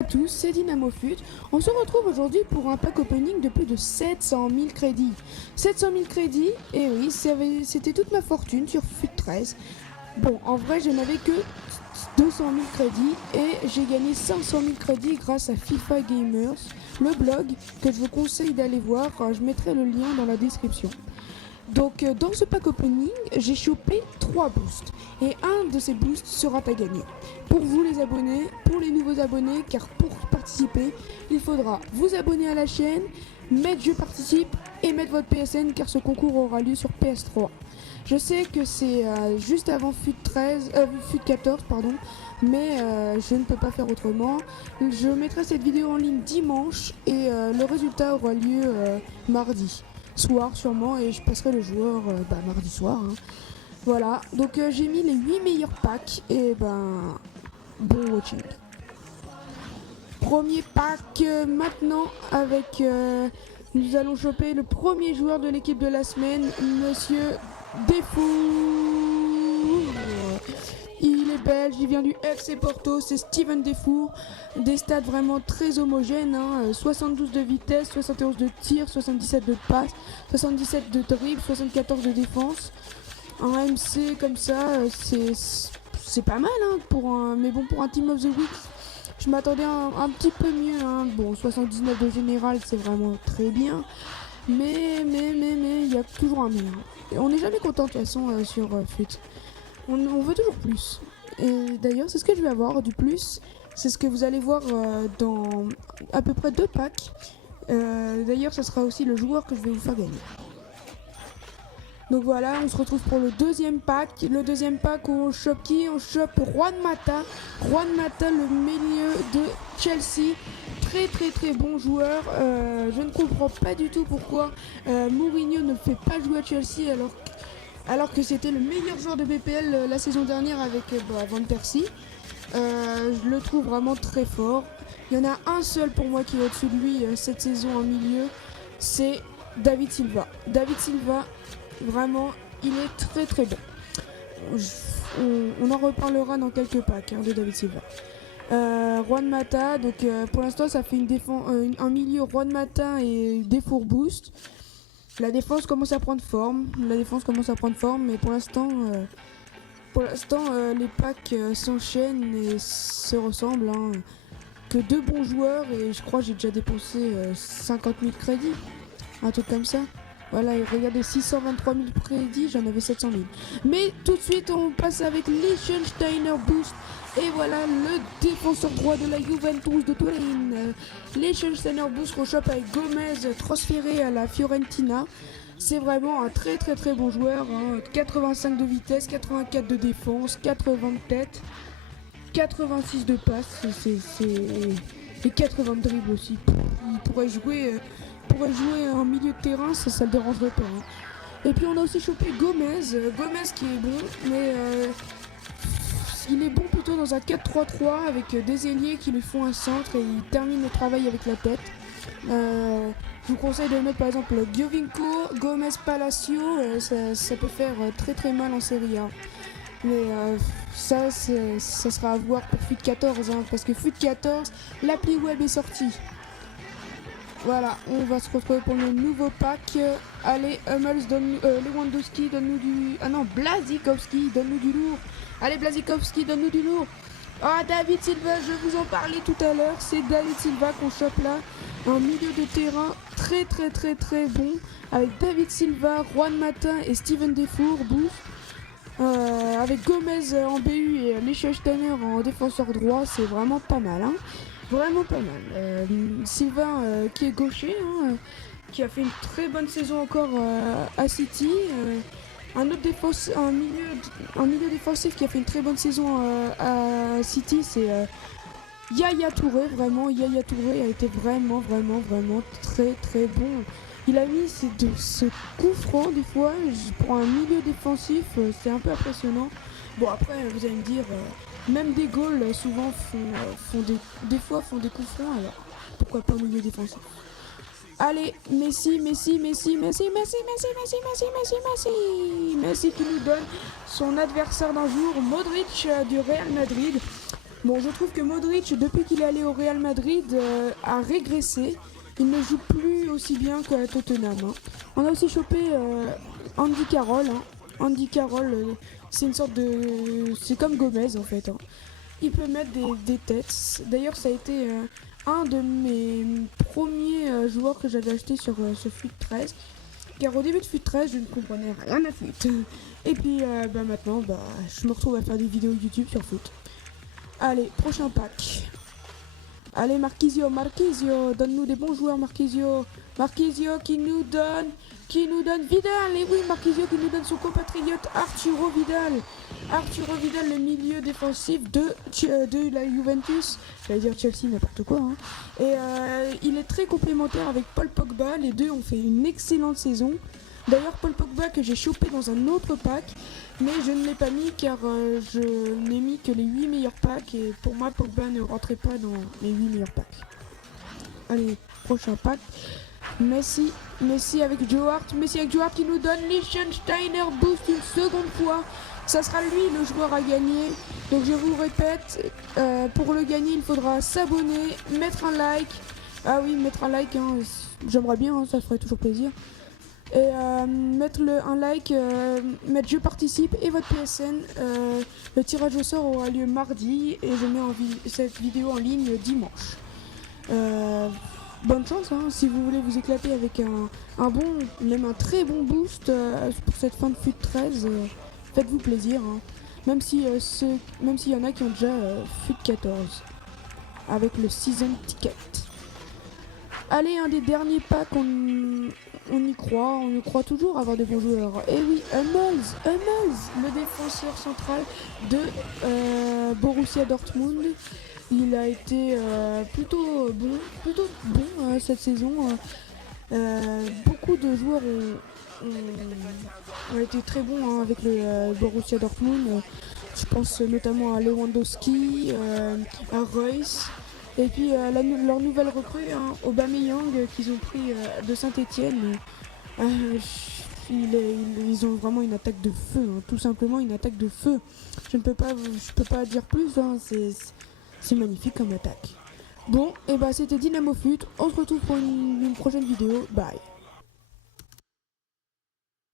À tous, c'est DynamoFut. On se retrouve aujourd'hui pour un pack opening de plus de 700 000 crédits. 700 000 crédits, et oui, c'était toute ma fortune sur FUT13. Bon, en vrai, je n'avais que 200 000 crédits et j'ai gagné 500 000 crédits grâce à FIFA Gamers, le blog que je vous conseille d'aller voir. Je mettrai le lien dans la description. Donc dans ce pack opening, j'ai chopé 3 boosts et un de ces boosts sera à gagner. Pour vous les abonnés, pour les nouveaux abonnés, car pour participer, il faudra vous abonner à la chaîne, mettre je participe et mettre votre PSN car ce concours aura lieu sur PS3. Je sais que c'est juste avant FUT14 pardon, mais je ne peux pas faire autrement. Je mettrai cette vidéo en ligne dimanche et le résultat aura lieu mardi soir sûrement et je passerai le joueur mardi soir. Voilà, donc j'ai mis les 8 meilleurs packs et bon watching. Premier pack maintenant avec nous allons choper le premier joueur de l'équipe de la semaine, Monsieur Defour. Il est belge, il vient du FC Porto, c'est Steven Defour. Des stats vraiment très homogènes, 72 de vitesse, 71 de tir, 77 de passe, 77 de dribble, 74 de défense. Un MC comme ça, c'est pas mal, mais bon, pour un Team of the Week, je m'attendais un petit peu mieux. Bon, 79 de général, c'est vraiment très bien. Mais, il y a toujours un meilleur. Et on n'est jamais content de toute façon sur FUT. On veut toujours plus. Et d'ailleurs, c'est ce que je vais avoir du plus. C'est ce que vous allez voir dans à peu près 2 packs. D'ailleurs, ça sera aussi le joueur que je vais vous faire gagner. Donc voilà, on se retrouve pour le deuxième pack. Le deuxième pack, on chope qui? On chope Juan Mata. Juan Mata, le milieu de Chelsea. Très bon joueur. Je ne comprends pas du tout pourquoi Mourinho ne fait pas jouer à Chelsea alors que c'était le meilleur joueur de BPL la saison dernière avec Van Persie. Je le trouve vraiment très fort. Il y en a un seul pour moi qui est au-dessus de lui cette saison en milieu, c'est David Silva. David Silva, vraiment, il est très bon. On en reparlera dans quelques packs de David Silva. Juan Mata, donc pour l'instant ça fait un milieu Juan Mata et Defour boost. La défense commence à prendre forme, mais pour l'instant, les packs s'enchaînent et se ressemblent. Que 2 bons joueurs et je crois que j'ai déjà dépensé 50 000 crédits, un truc comme ça. Voilà, et regardez, 623 000 crédits, j'en avais 700 000. Mais tout de suite, on passe avec Liechtensteiner Boost. Et voilà, le défenseur droit de la Juventus de Turin. Liechtensteiner Boost qu'on chope avec Gomez, transféré à la Fiorentina. C'est vraiment un très bon joueur. 85 de vitesse, 84 de défense, 80 de tête, 86 de passe. Et 80 de dribble aussi. Il pourrait jouer en milieu de terrain, ça le dérangerait pas. Et puis on a aussi chopé Gomez qui est bon, mais il est bon plutôt dans un 4-3-3 avec des ailiers qui lui font un centre et il termine le travail avec la tête. Je vous conseille de mettre par exemple Giovinco, Gomez Palacio, ça peut faire très mal en Serie A. Mais ça sera à voir pour FUT14, parce que FUT14, l'appli web est sortie. Voilà, on va se retrouver pour le nouveau pack. Allez, Hummels, Lewandowski, donne-nous du... Ah non, Blaszczykowski, donne-nous du lourd. Allez, Blaszczykowski, donne-nous du lourd. Ah, David Silva, je vous en parlais tout à l'heure. C'est David Silva qu'on chope là. Un milieu de terrain très bon. Avec David Silva, Juan Mata et Steven Defour, boost. Avec Gomez en BU et Liechtensteiner en défenseur droit, c'est vraiment pas mal. Vraiment pas mal. Sylvain qui est gaucher, qui a fait une très bonne saison encore à City. Un milieu défensif qui a fait une très bonne saison à City, c'est Yaya Touré. Vraiment, Yaya Touré a été vraiment très bon. Il a mis ce coup franc des fois pour un milieu défensif, c'est un peu impressionnant. Bon après, vous allez me dire... Même des goals souvent font des fois font des coups francs, alors pourquoi pas au milieu défensif. Allez, Messi qui nous donne son adversaire d'un jour, Modric du Real Madrid. Bon, je trouve que Modric, depuis qu'il est allé au Real Madrid, a régressé. Il ne joue plus aussi bien qu'à Tottenham. Hein. On a aussi chopé Andy Carroll. Hein. Andy Carroll, c'est une sorte de... C'est comme Gomez en fait. Hein. Il peut mettre des têtes. D'ailleurs, ça a été un de mes premiers joueurs que j'avais acheté sur ce FUT 13. Car au début de FUT 13, je ne comprenais rien à FUT. Et puis maintenant, je me retrouve à faire des vidéos YouTube sur FUT. Allez, prochain pack. Allez, Marquisio, donne-nous des bons joueurs, Marquisio. Marquisio qui nous donne Vidal. Et oui, Marquisio qui nous donne son compatriote Arturo Vidal. Arturo Vidal, le milieu défensif de la Juventus. J'allais dire Chelsea, n'importe quoi. Hein. Et il est très complémentaire avec Paul Pogba. Les deux ont fait une excellente saison. D'ailleurs, Paul Pogba que j'ai chopé dans un autre pack, mais je ne l'ai pas mis car je n'ai mis que les 8 meilleurs packs et pour moi Pogba ne rentrait pas dans les 8 meilleurs packs. Allez, prochain pack. Messi avec Joe Hart. Messi avec Joe Hart qui nous donne Liechtensteiner Boost une seconde fois. Ça sera lui le joueur à gagner. Donc je vous répète, pour le gagner il faudra s'abonner, mettre un like. Ah oui, mettre un like, hein, j'aimerais bien, hein, ça ferait toujours plaisir. Et mettre un like, mettre je participe et votre PSN. Le tirage au sort aura lieu mardi et je mets cette vidéo en ligne dimanche. Bonne chance hein, si vous voulez vous éclater avec un bon, même un très bon boost pour cette fin de FUT 13. Faites-vous plaisir, hein. Même s'il y en a qui ont déjà FUT 14 avec le season ticket. Allez, un des derniers packs, on y croit toujours avoir des bons joueurs. Et oui, Hummels, le défenseur central de Borussia Dortmund. Il a été plutôt bon cette saison. Beaucoup de joueurs ont été très bons hein, avec le Borussia Dortmund. Je pense notamment à Lewandowski, à Reus. Et puis leur nouvelle recrue, hein, Aubameyang, qu'ils ont pris de Saint-Etienne. Ils ont vraiment une attaque de feu, hein, tout simplement une attaque de feu. Je peux pas dire plus, hein, c'est magnifique comme attaque. Bon, et c'était Dynamo FUT. On se retrouve pour une prochaine vidéo. Bye.